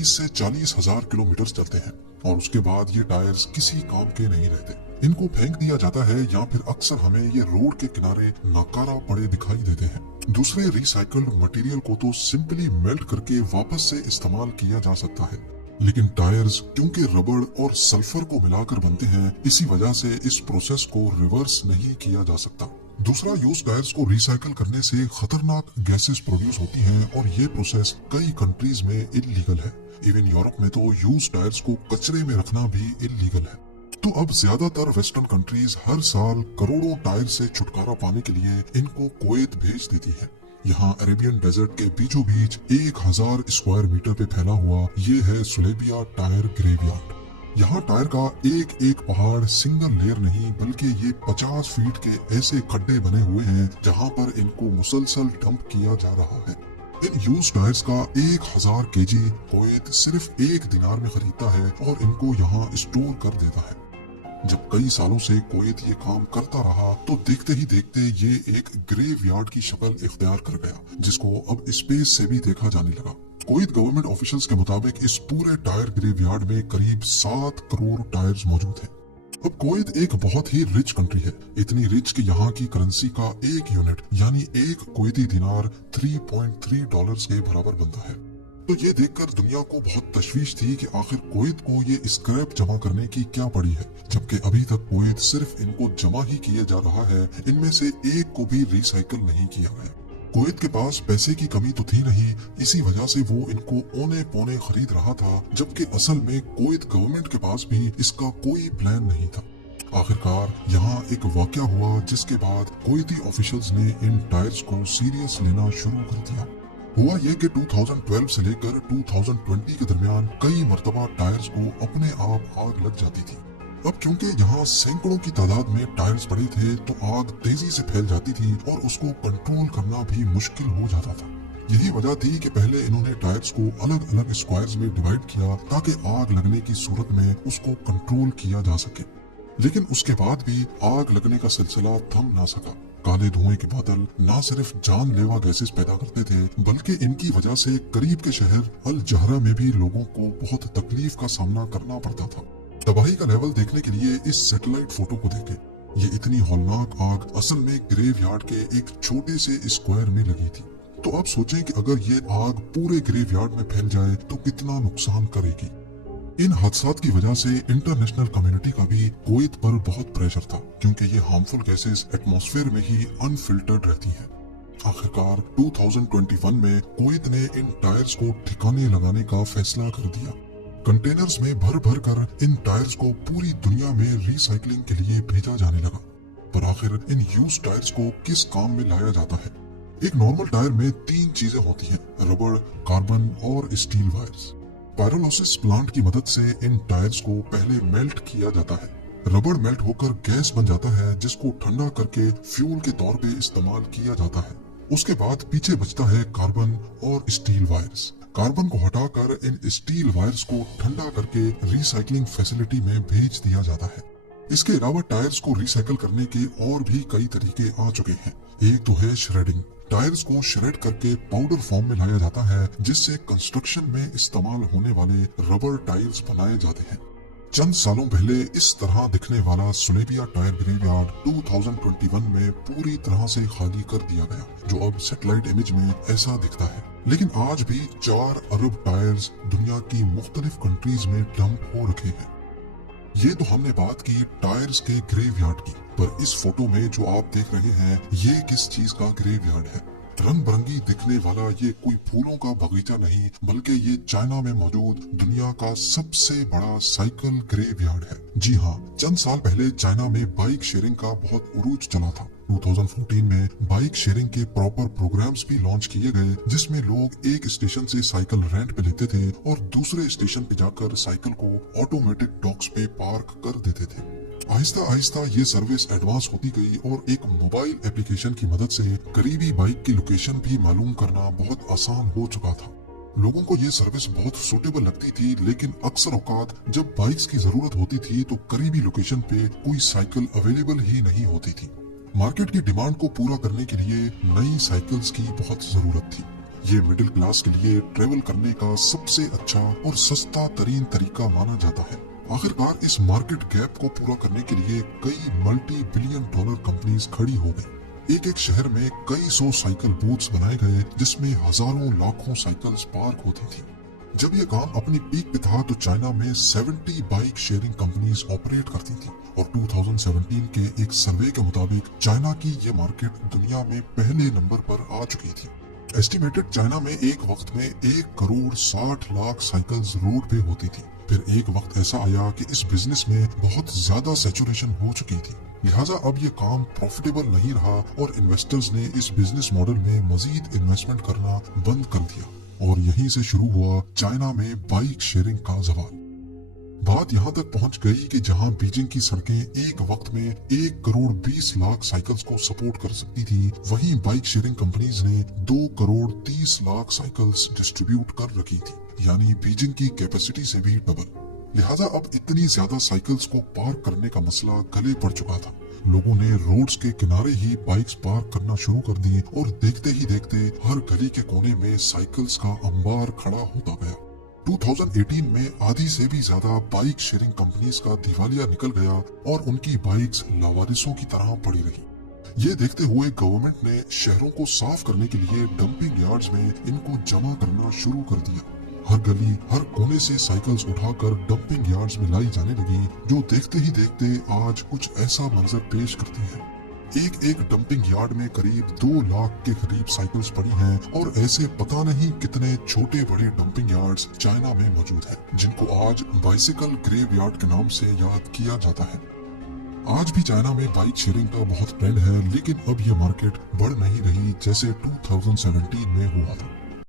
30 से 40 हजार किलोमीटर चलते हैं और उसके बाद ये टायर्स किसी काम के नहीं रहते। इनको फेंक दिया जाता है या फिर अक्सर हमें ये रोड के किनारे नाकारा पड़े दिखाई देते हैं। दूसरे रिसाइकल्ड मटेरियल को तो सिंपली मेल्ट करके वापस से इस्तेमाल किया जा सकता है, लेकिन टायर्स क्योंकि रबड़ और सल्फर को मिलाकर बनते हैं, इसी वजह से इस प्रोसेस को रिवर्स नहीं किया जा सकता। दूसरा, यूज टायर्स को रिसाइकल करने से खतरनाक गैसेस प्रोड्यूस होती हैं और ये प्रोसेस कई कंट्रीज में इलीगल है। इवन यूरोप में तो यूज टायर्स को कचरे में रखना भी इलीगल है। तो अब ज्यादातर वेस्टर्न कंट्रीज हर साल करोड़ों टायर से छुटकारा पाने के लिए इनको कुवैत भेज देती है। यहाँ अरेबियन डेजर्ट के बीचों बीच 1000 स्क्वायर मीटर पे फैला हुआ ये है सुलेबिया टायर ग्रेवयार्ड। यहाँ टायर का एक एक पहाड़ सिंगल लेयर नहीं बल्कि ये 50 फीट के ऐसे खड्डे बने हुए हैं जहाँ पर इनको मुसलसल डंप किया जा रहा है। इन यूज टायर्स का 1000 केजी कुवैत सिर्फ 1 दिनार में खरीदता है और इनको यहाँ स्टोर कर देता है। जब कई सालों से कुवैत ये काम करता रहा तो देखते ही देखते ये एक ग्रेवयार्ड की शक्ल इख्तियार कर गया, जिसको अब स्पेस से भी देखा जाने लगा। कुवैत गवर्नमेंट ऑफिशियल्स के मुताबिक इस पूरे टायर ग्रेवयार्ड में करीब 7 करोड़ टायर्स मौजूद हैं। अब कुवैत एक बहुत ही रिच कंट्री है, इतनी रिच कि यहाँ की करेंसी का एक यूनिट यानी एक कुवैती दिनार 3.3 डॉलर्स के बराबर बनता है। तो ये देखकर दुनिया को बहुत तशवीश थी कि आखिर कुवैत को ये स्क्रैप जमा करने की क्या पड़ी है, जबकि अभी तक कुवैत सिर्फ इनको जमा ही किया जा रहा है, इनमें से एक को भी रिसाइकल नहीं किया गया। कुवैत के पास पैसे की कमी तो थी नहीं, इसी वजह से वो इनको औने पौने खरीद रहा था, जबकि असल में कुवैत गवर्नमेंट के पास भी इसका कोई प्लान नहीं था। आखिरकार यहाँ एक वाकया हुआ जिसके बाद कुवैती ऑफिशियल्स ने इन टायर्स को सीरियस लेना शुरू कर दिया। हुआ ये कि 2012 से लेकर 2020 के दरमियान कई मर्तबा टायर्स को अपने आप आग लग जाती थी। अब क्योंकि यहाँ सैकड़ों की तादाद में टायर्स पड़े थे तो आग तेजी से फैल जाती थी और उसको कंट्रोल करना भी मुश्किल हो जाता था। यही वजह थी कि पहले इन्होंने टायर्स को अलग अलग स्क्वायर्स में डिवाइड किया ताकि आग लगने की सूरत में उसको कंट्रोल किया जा सके, लेकिन उसके बाद भी आग लगने का सिलसिला थम ना सका। काले धुएं के बादल न सिर्फ जानलेवा गैसेस पैदा करते थे बल्कि इनकी वजह से करीब के शहर अल जहरा में भी लोगों को बहुत तकलीफ का सामना करना पड़ता था। तबाही का लेवल देखने के लिए इस सैटेलाइट फोटो को देखें। ये इतनी हौलनाक आग असल में ग्रेवयार्ड के एक छोटे से स्क्वायर में लगी थी। तो आप सोचें कि अगर ये आग पूरे ग्रेवयार्ड में फैल जाए तो कितना नुकसान करेगी। इन हादसात की वजह से इंटरनेशनल कम्युनिटी का भी कुवैत पर बहुत प्रेशर था, क्योंकि ये हार्मफुल गैसेस एटमॉस्फेयर में ही अनफिल्टर्ड रहती हैं। आखिरकार 2021 में कुवैत ने इन टायर्स को ठिकाने लगाने का फैसला कर दिया। कंटेनर्स में भर भर कर इन टायर्स को पूरी दुनिया में रिसाइकलिंग के लिए भेजा जाने लगा। पर आखिर इन यूज टायर्स को किस काम में लाया जाता है? एक नॉर्मल टायर में 3 चीजें होती हैं, रबड़, कार्बन और स्टील वायर्स। पायरोलिसिस प्लांट की मदद से इन टायर्स को पहले मेल्ट किया जाता है। रबड़ मेल्ट होकर गैस बन जाता है जिसको ठंडा करके फ्यूल के तौर पे इस्तेमाल किया जाता है। उसके बाद पीछे बचता है कार्बन और स्टील वायर्स। कार्बन को हटाकर इन स्टील वायर्स को ठंडा करके रिसाइकलिंग फैसिलिटी में भेज दिया जाता है। इसके अलावा टायर्स को रिसाइकल करने के और भी कई तरीके आ चुके हैं। एक तो है श्रेडिंग। टायर्स को श्रेड करके पाउडर फॉर्म में लाया जाता है जिससे कंस्ट्रक्शन में इस्तेमाल होने वाले रबर टायर्स बनाए जाते हैं। चंद सालों पहले इस तरह दिखने वाला सुलेबिया टायर ग्रेवयार्ड 2021 में पूरी तरह से खाली कर दिया गया, जो अब सैटेलाइट इमेज में ऐसा दिखता है। लेकिन आज भी 4 अरब टायर्स दुनिया की मुख्तलिफ कंट्रीज में डंप हो रखे हैं। ये तो हमने बात की टायर्स के ग्रेवयार्ड की, पर इस फोटो में जो आप देख रहे हैं ये किस चीज का ग्रेवयार्ड है? रंग बिरंगी दिखने वाला ये कोई फूलों का बगीचा नहीं, बल्कि ये चाइना में मौजूद दुनिया का सबसे बड़ा साइकिल ग्रेवयार्ड है। जी हाँ, चंद साल पहले चाइना में बाइक शेयरिंग का बहुत उरूज चला था। 2014 में बाइक शेयरिंग के प्रॉपर प्रोग्राम्स भी लॉन्च किए गए, जिसमें लोग एक स्टेशन से साइकिल रेंट पे लेते थे और दूसरे स्टेशन पे जाकर साइकिल को ऑटोमेटिक डॉक्स पे पार्क कर देते थे। आहिस्ता आहिस्ता ये सर्विस एडवांस होती गई और एक मोबाइल एप्लीकेशन की मदद से करीबी बाइक की लोकेशन भी मालूम करना बहुत आसान हो चुका था। लोगों को ये सर्विस बहुत सूटेबल लगती थी, लेकिन अक्सर औकात जब बाइक्स की जरूरत होती थी तो करीबी लोकेशन पे कोई साइकिल अवेलेबल ही नहीं होती थी। मार्केट की डिमांड को पूरा करने के लिए नई साइकिल्स की बहुत जरूरत थी। ये मिडिल क्लास के लिए ट्रेवल करने का सबसे अच्छा और सस्ता तरीन तरीका माना जाता है। आखिरकार इस मार्केट गैप को पूरा करने के लिए कई मल्टी बिलियन डॉलर कंपनीज खड़ी हो गई। एक एक शहर में कई सौ साइकिल बूथ्स बनाए गए जिसमें हजारों लाखों साइकिल्स पार्क होती थी। जब ये काम अपनी पीक पे था तो चाइना में 70 बाइक शेयरिंग कंपनीज ऑपरेट करती थी और 2017 के एक सर्वे के मुताबिक चाइना की ये मार्केट दुनिया में पहले नंबर पर आ चुकी थी। एस्टिमेटेड चाइना में एक वक्त में 1 करोड़ 60 लाख साइकिल्स रोड पे होती थी। फिर एक वक्त ऐसा आया कि इस बिजनेस में बहुत ज्यादा सैचुरेशन हो चुकी थी, लिहाजा अब ये काम प्रॉफिटेबल नहीं रहा और इन्वेस्टर्स ने इस बिजनेस मॉडल में मजीद इन्वेस्टमेंट करना बंद कर दिया और यहीं से शुरू हुआ चाइना में बाइक शेयरिंग का जवाब। बात यहाँ तक पहुँच गई कि जहाँ बीजिंग की सड़कें एक वक्त में 1 करोड़ 20 लाख साइकिल्स को सपोर्ट कर सकती थी, वहीं बाइक शेयरिंग कंपनीज ने 2 करोड़ 30 लाख साइकिल्स डिस्ट्रीब्यूट कर रखी थी, यानी बीजिंग की कैपेसिटी से भी डबल। लिहाजा अब इतनी ज्यादा साइकिल्स को पार्क करने का मसला गले पड़ चुका था। लोगों ने रोड्स के किनारे ही बाइक्स पार्क करना शुरू कर दी और देखते ही देखते हर गली के कोने में साइकिल्स का अंबार खड़ा होता गया। 2018 में आधी से भी ज्यादा बाइक शेयरिंग कंपनीज का दिवालिया निकल गया और उनकी बाइक्स लावारिसों की तरह पड़ी रही। ये देखते हुए गवर्नमेंट ने शहरों को साफ करने के लिए डंपिंग यार्ड्स में इनको जमा करना शुरू कर दिया। हर गली हर कोने से साइकिल्स उठाकर डंपिंग यार्ड्स में लाई जाने लगी, जो देखते ही देखते आज कुछ ऐसा मंजर पेश करती है। एक डंपिंग यार्ड में करीब 2 लाख के करीब साइकिल्स पड़ी हैं और ऐसे पता नहीं कितने छोटे बड़े डंपिंग यार्ड्स चाइना में मौजूद हैं, जिनको आज बाइसिकल ग्रेव यार्ड के नाम से याद किया जाता है। आज भी चाइना में बाइक शेयरिंग का बहुत ट्रेंड है, लेकिन अब ये मार्केट बढ़ नहीं रही जैसे 2017 में हुआ था।